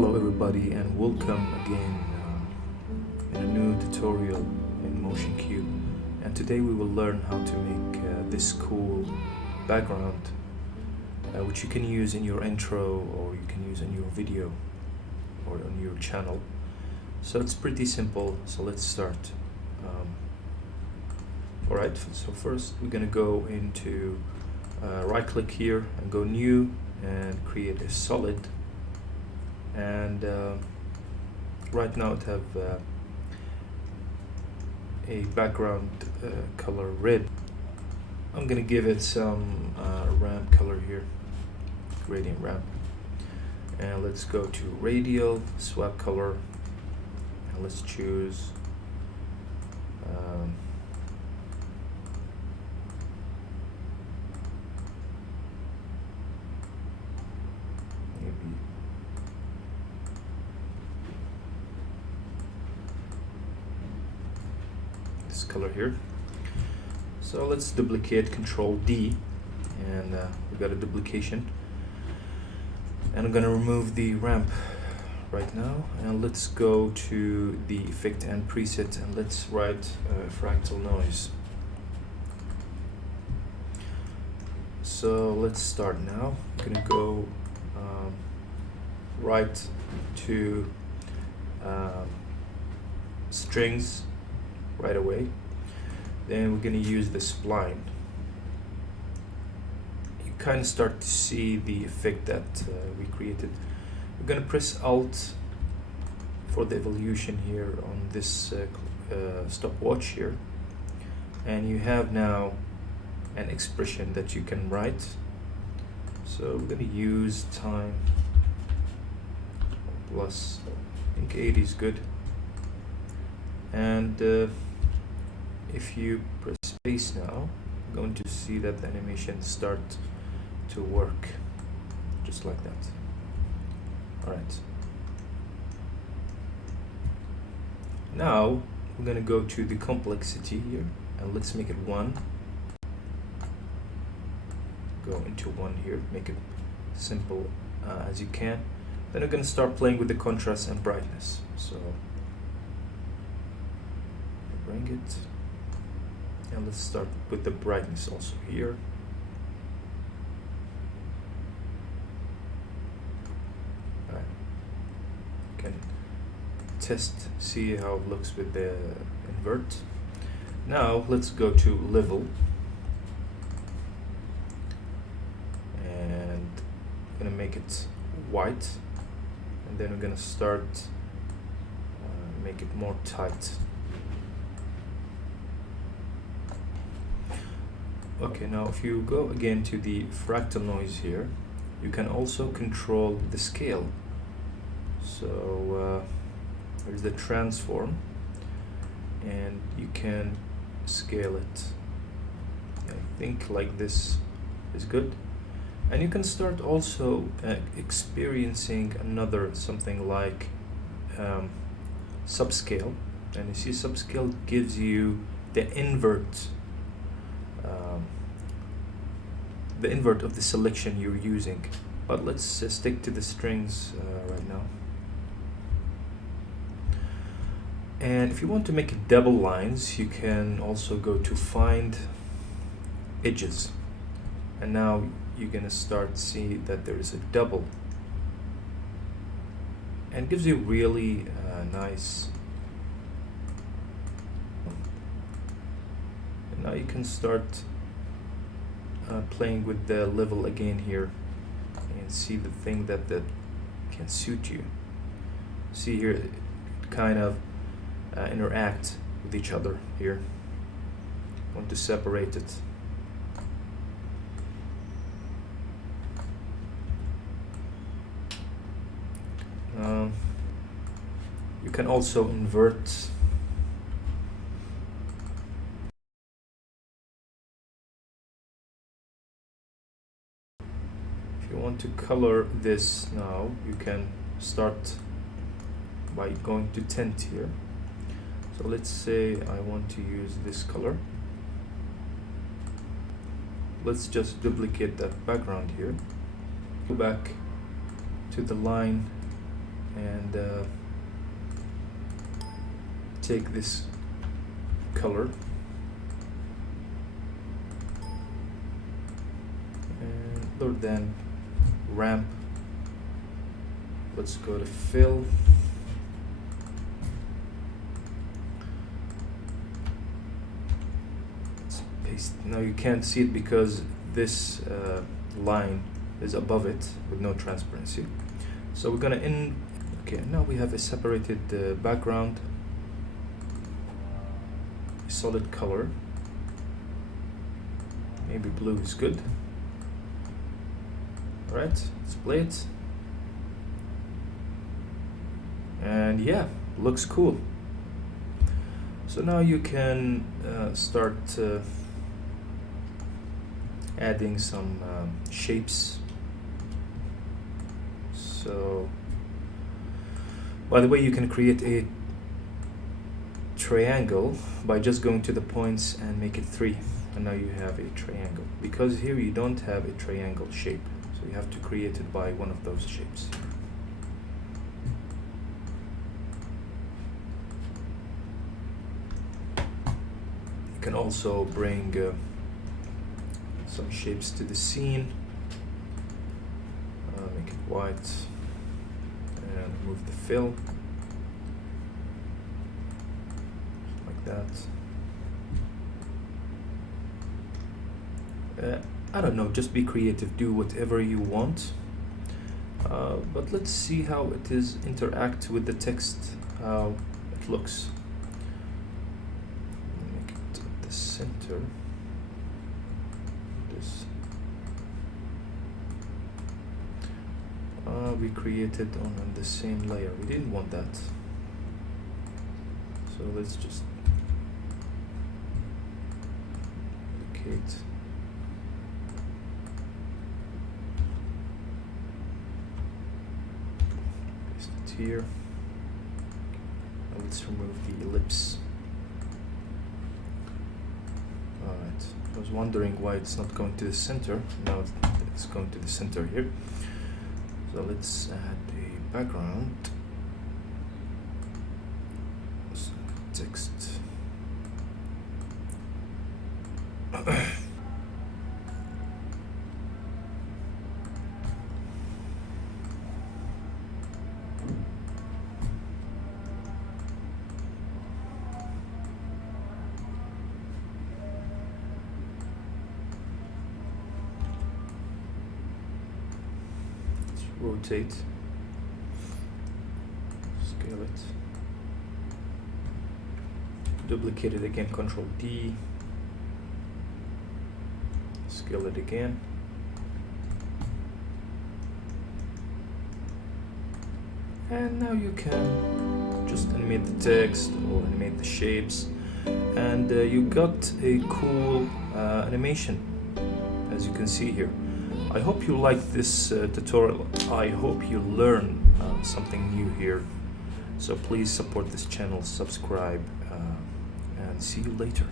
Hello everybody and welcome again in a new tutorial in Motion Cube, and today we will learn how to make this cool background which you can use in your intro, or you can use in your video or on your channel. So it's pretty simple, so let's start. Alright, so first we're gonna go into right click here and go new and create a solid. And right now it have a background color red. I'm gonna give it some ramp color here, gradient ramp, and let's go to radial, swap color, and let's choose maybe this color here. So let's duplicate, Control D, and we got a duplication, and I'm gonna remove the ramp right now, and let's go to the effect and preset, and let's write fractal noise. So let's start now. I'm gonna go right to strings right away. Then we're going to use the spline. You kind of start to see the effect that we created. We're going to press Alt for the evolution here on this stopwatch here, and you have now an expression that you can write. So we're going to use time plus, I think 80 is good, and if you press space now, you're going to see that the animation start to work just like that. Alright, now we're going to go to the complexity here, and let's make it 1. Go into 1 here, make it simple as you can. Then we're going to start playing with the contrast and brightness. So bring it, and let's start with the brightness also here. Alright, you can test, see how it looks with the invert. Now let's go to level, and I'm gonna make it white, and then we're gonna start make it more tight. Okay, now if you go again to the fractal noise here, you can also control the scale. So there's the transform, and you can scale it. I think like this is good. And you can start also experiencing another something like subscale. And you see subscale gives you the invert of the selection you're using. But let's stick to the strings right now. And if you want to make it double lines, you can also go to find edges, and now you're gonna start see that there is a double, and gives you really nice. And now you can start playing with the level again here, and see the thing that can suit you. See here, it kind of interact with each other here. Want to separate it. You can also invert. If you want to color this now, you can start by going to tint here. So let's say I want to use this color. Let's just duplicate that background here. Go back to the line and take this color and other than ramp, let's go to fill. Let's paste. Now you can't see it because this line is above it with no transparency. So we're gonna okay, now we have a separated background, a solid color. Maybe blue is good. All right, let's play it. And yeah, looks cool. So now you can start adding some shapes. So, by the way, you can create a triangle by just going to the points and make it 3, and now you have a triangle. Because here you don't have a triangle shape, so you have to create it by one of those shapes. You can also bring some shapes to the scene, make it white, and remove the fill, like that. I don't know, just be creative, do whatever you want, but let's see how it is interact with the text, how it looks. Make it at the center. This we created on the same layer. We didn't want that, so let's just duplicate. Paste it here. Now let's remove the ellipse. Alright, I was wondering why it's not going to the center. Now it's going to the center here. So let's add a background. Text. Rotate, scale it, duplicate it again, Control D, scale it again, and now you can just animate the text or animate the shapes, and you got a cool animation, as you can see here. I hope you like this tutorial. I hope you learn something new here. So please support this channel, subscribe, and see you later.